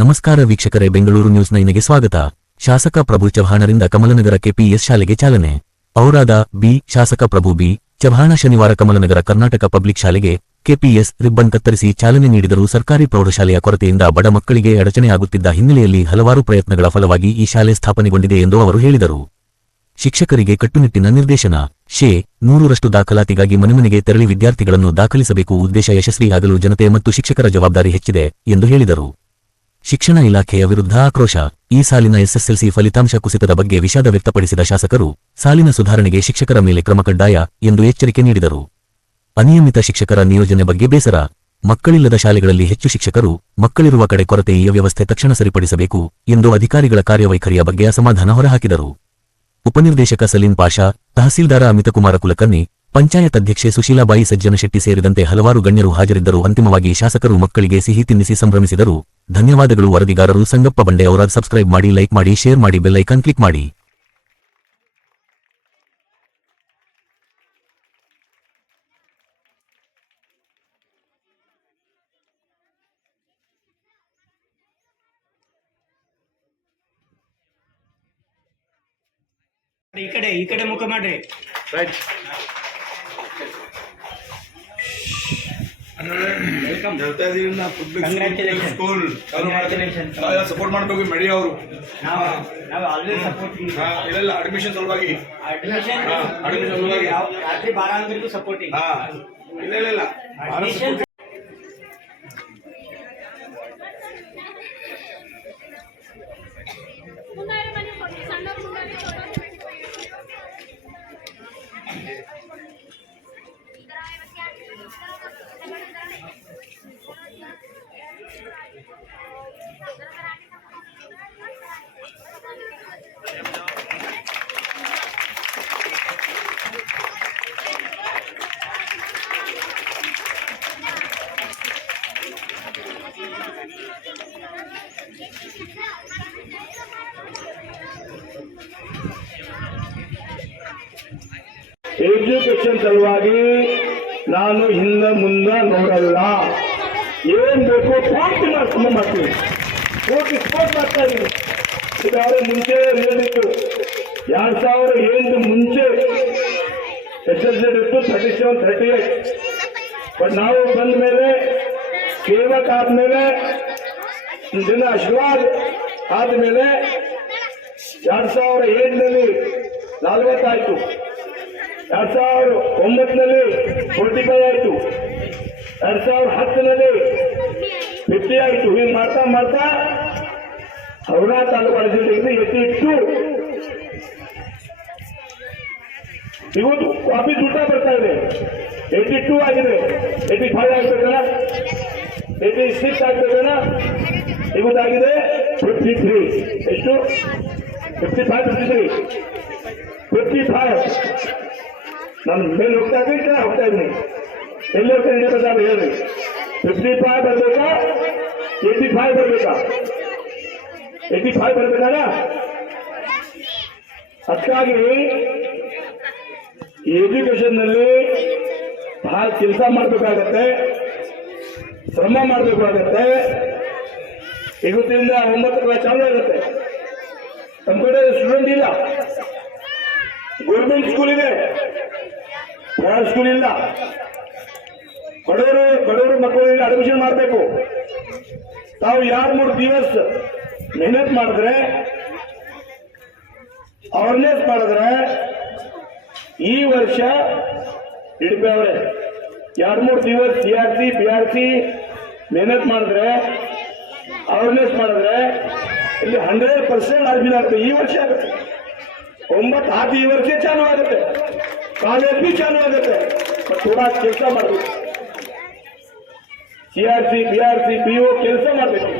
ನಮಸ್ಕಾರ ವೀಕ್ಷಕರೇ, ಬೆಂಗಳೂರು ನ್ಯೂಸ್ ನೈನ್ಗೆ ಸ್ವಾಗತ. ಶಾಸಕ ಪ್ರಭು ಚವ್ಹಾಣರಿಂದ ಕಮಲನಗರ ಕೆಪಿಎಸ್ ಶಾಲೆಗೆ ಚಾಲನೆ. ಔರಾದ ಬಿ, ಶಾಸಕ ಪ್ರಭು ಬಿ, ಚವ್ಹಾಣ ಶನಿವಾರ ಕಮಲನಗರ ಕರ್ನಾಟಕ ಪಬ್ಲಿಕ್ ಶಾಲೆಗೆ ಕೆಪಿಎಸ್ ರಿಬ್ಬನ್ ಕತ್ತರಿಸಿ ಚಾಲನೆ ನೀಡಿದರು ಸರ್ಕಾರಿ ಪ್ರೌಢಶಾಲೆಯ ಕೊರತೆಯಿಂದ ಬಡ ಮಕ್ಕಳಿಗೆ ಅಡಚಣೆಯಾಗುತ್ತಿದ್ದ ಹಿನ್ನೆಲೆಯಲ್ಲಿ ಹಲವಾರು ಪ್ರಯತ್ನಗಳ ಫಲವಾಗಿ ಈ ಶಾಲೆ ಸ್ಥಾಪನೆಗೊಂಡಿದೆ ಎಂದು ಅವರು ಹೇಳಿದರು. ಶಿಕ್ಷಕರಿಗೆ ಕಟ್ಟುನಿಟ್ಟಿನ ನಿರ್ದೇಶನ. ಶೇ, ನೂರರಷ್ಟು ದಾಖಲಾತಿಗಾಗಿ ಮನೆಮನೆಗೆ ತೆರಳಿ ವಿದ್ಯಾರ್ಥಿಗಳನ್ನು ದಾಖಲಿಸಬೇಕು ಉದ್ದೇಶ ಯಶಸ್ವಿಯಾಗಲು ಜನತೆ ಮತ್ತು ಶಿಕ್ಷಕರ ಜವಾಬ್ದಾರಿ ಹೆಚ್ಚಿದೆ ಎಂದು ಹೇಳಿದರು. ಶಿಕ್ಷಣ ಇಲಾಖೆಯ ವಿರುದ್ಧ ಆಕ್ರೋಶ. ಈ ಸಾಲಿನ ಎಸ್ಎಸ್ಎಲ್ಸಿ ಫಲಿತಾಂಶ ಕುಸಿತದ ಬಗ್ಗೆ ವಿಷಾದ ವ್ಯಕ್ತಪಡಿಸಿದ ಶಾಸಕರು, ಸಾಲಿನ ಸುಧಾರಣೆಗೆ ಶಿಕ್ಷಕರ ಮೇಲೆ ಕ್ರಮ ಕಡ್ಡಾಯ ಎಂದು ಎಚ್ಚರಿಕೆ ನೀಡಿದರು. ಅನಿಯಮಿತ ಶಿಕ್ಷಕರ ನಿಯೋಜನೆ ಬಗ್ಗೆ ಬೇಸರ. ಮಕ್ಕಳಿಲ್ಲದ ಶಾಲೆಗಳಲ್ಲಿ ಹೆಚ್ಚು ಶಿಕ್ಷಕರು, ಮಕ್ಕಳಿರುವ ಕಡೆ ಕೊರತೆ ಈ ವ್ಯವಸ್ಥೆ ತಕ್ಷಣ ಸರಿಪಡಿಸಬೇಕು ಎಂದು ಅಧಿಕಾರಿಗಳ ಕಾರ್ಯವೈಖರಿಯ ಬಗ್ಗೆ ಅಸಮಾಧಾನ ಹೊರಹಾಕಿದರು. ಉಪನಿರ್ದೇಶಕ ಸಲೀನ್ ಪಾಷಾ, ತಹಸೀಲ್ದಾರ ಅಮಿತಕುಮಾರ ಕುಲಕರ್ಣಿ, ಪಂಚಾಯತ್ ಅಧ್ಯಕ್ಷೆ ಸುಶೀಲಾಬಾಯಿ ಸಜ್ಜನಶೆಟ್ಟಿ ಸೇರಿದಂತೆ ಹಲವಾರು ಗಣ್ಯರು ಹಾಜರಿದ್ದರು. ಅಂತಿಮವಾಗಿ ಶಾಸಕರು ಮಕ್ಕಳಿಗೆ ಸಿಹಿ ತಿನ್ನಿಸಿ ಸಂಭ್ರಮಿಸಿದರು. ಧನ್ಯವಾದಗಳು ವರದಿಗಾರರು ಸಂಗಪ್ಪ ಬಂಡೆ ಅವರ ಸಬ್ಸ್ಕ್ರೈಬ್ ಮಾಡಿ ಲೈಕ್ ಮಾಡಿ ಶೇರ್ ಮಾಡಿ ಬೆಲ್ ಐಕಾನ್ ಕ್ಲಿಕ್ ಮಾಡಿ ಈ ಕಡೆ ಈ ಕಡೆ ಮುಖ ಮಾಡ್ರಿ. ಹೇಳ್ತಾ ಇದೀವಿ ನಾ ಪಬ್ಲಿಕ್. ಸ್ಕೂಲ್ ಚಾಲು ಮಾಡ್ತೀನಿ. ಸಪೋರ್ಟ್ ಮಾಡ್ಬೇಕು ಮಡಿ ಅವರು. ನಾವು ನಾವು ಇಲ್ಲ ಅಡ್ಮಿಷನ್ ಸಲುವಾಗಿ. ಅಡ್ಮಿಷನ್ ಸಲುವಾಗಿ. ರಾತ್ರಿ ಬಾರ ಅಂದ್ರಿಗೂ ಸಪೋರ್ಟಿಂಗ್ ಇಲ್ಲ ಇಲ್ಲ. ಇಲ್ಲ ಎಜುಕೇಶನ್ ಸಲುವಾಗಿ ನಾನು ಹಿಂದೆ ಮುಂದೆ ನೋಡಲ್ಲ. ಏನ್ ಬೇಕು ಪೂರ್ತಿ ಮಾಡ್ಕೊಂಡು ಮಾಡ್ತೀನಿ. ಪೂರ್ತಿ ಸ್ಪೋರ್ಟ್ ಮಾಡ್ತಾ ಇದ್ದೀನಿ ಇದಾದ್ರೆ ಮುಂಚೆ ಹೇಳಿತ್ತು ಎರಡ್ ಸಾವಿರ ಏಳು ಮುಂಚೆ ಎಸ್ ಎಲ್ ಸಿ ಇತ್ತು thirty seven thirty eight but ನಾವು ಬಂದ ಮೇಲೆ ಸೇವಕ್ ಆದ್ಮೇಲೆ ದಿನ ಆಶೀರ್ವಾದ ಆದ್ಮೇಲೆ ಎರಡ್ ಸಾವಿರ ಏಳರಲ್ಲಿ ನಲವತ್ತಾಯ್ತು. ಎರಡ್ ಸಾವಿರ ಒಂಬತ್ತರಲ್ಲಿ ಫೋರ್ಟಿ ಫೈವ್ ಆಯ್ತು ಎರಡ್ ಸಾವಿರ ಹತ್ತಿನಲ್ಲಿ ಫಿಫ್ಟಿ ಆಯ್ತು ಹಿಂಗ್ ಮಾಡ್ತಾ ಮಾಡ್ತಾ ಹೌರಾ ತಾಲೂಕು ಜಿಲ್ಲೆಯಿಂದ ಎತ್ತಿ ಇಟ್ಟು ಇವತ್ತು ಕಾಫಿ ಊಟ ಬರ್ತಾ ಇದೆ. ಏಯ್ಟಿ ಟೂ ಆಗಿದೆ ಏಯ್ಟಿ ಫೈವ್ ಆಗ್ಬೇಕಲ್ಲ ಏಯ್ಟಿ ಸಿಕ್ಸ್ ಆಗ್ಬೇಕಲ್ಲ ಇವತ್ತಾಗಿದೆ ಫಿಫ್ಟಿ ತ್ರೀ ಎಷ್ಟು? Fifty five fifty three fifty five ನಾನು ಮೇಲೆ ಹೋಗ್ತಾ ಇದ್ದೀನಿ ಕೆಳಗೆ ಹೋಗ್ತಾ ಇದ್ದೀನಿ ಎಲ್ಲಿ ಹೋಗ್ತಾ ಇದ್ದೀನಿ ಅಂತ ಹೇಳಿ ಫಿಫ್ಟಿ ಫೈವ್ ಬರ್ಬೇಕಾ ಏಯ್ಟಿ ಫೈವ್ ಬರ್ಬೇಕಾ ಏಯ್ಟಿ ಫೈವ್ ಬರ್ಬೇಕಲ್ಲ ಅದಕ್ಕಾಗಿ ಎಜುಕೇಶನ್ನಲ್ಲಿ ಬಹಳ ಕೆಲಸ ಮಾಡಬೇಕಾಗತ್ತೆ ಶ್ರಮ ಮಾಡಬೇಕಾಗತ್ತೆ ಇವತ್ತಿಂದ ಒಂಬತ್ತು ಕ್ಲಾಸ್ ಚಾಲು ಆಗುತ್ತೆ ಕಂಪ್ಯೂಟರ್ ಸ್ಟೂಡೆಂಟ್ ಇಲ್ಲ ಗೌರ್ಮೆಂಟ್ ಸ್ಕೂಲ್ ಇದೆ ಪ್ರೈವೇಟ್ ಸ್ಕೂಲ್ ಇಲ್ಲ ಬಡವರು ಬಡವರು ಮಕ್ಕಳಿಗೆ ಅಡ್ಮಿಷನ್ ಮಾಡಬೇಕು. ತಾವು ಎರಡು ಮೂರು ದಿವಸ ಮೆಹನತ್ ಮಾಡಿದ್ರೆ ಅವೇರ್ನೆಸ್ ಮಾಡಿದ್ರೆ, ಈ ವರ್ಷ ಹಿಡಿಪೆ ಅವರೇ ಎರಡು ಮೂರು ದಿವಸ C R C B R C ಮೆಹನತ್ ಮಾಡಿದ್ರೆ ಅವೇರ್ನೆಸ್ ಮಾಡಿದ್ರೆ, ಇಲ್ಲಿ ಹಂಡ್ರೆಡ್ ಪರ್ಸೆಂಟ್ ಅಡ್ಮಿನ್ ಆಗುತ್ತೆ. ಈ ವರ್ಷ ಆಗುತ್ತೆ. ಒಂಬತ್ತು ಹಾಕಿ ಈ ವರ್ಷ ಚಾಲೂ ಆಗುತ್ತೆ. ಕಾಲೇಜ್ ಬಿ ಚಾಲು ಆಗುತ್ತೆ ಬಟ್ ಥೋಡಾ ಕೆಲಸ ಮಾಡಬೇಕು C R C B R C P O ಕೆಲಸ ಮಾಡಬೇಕು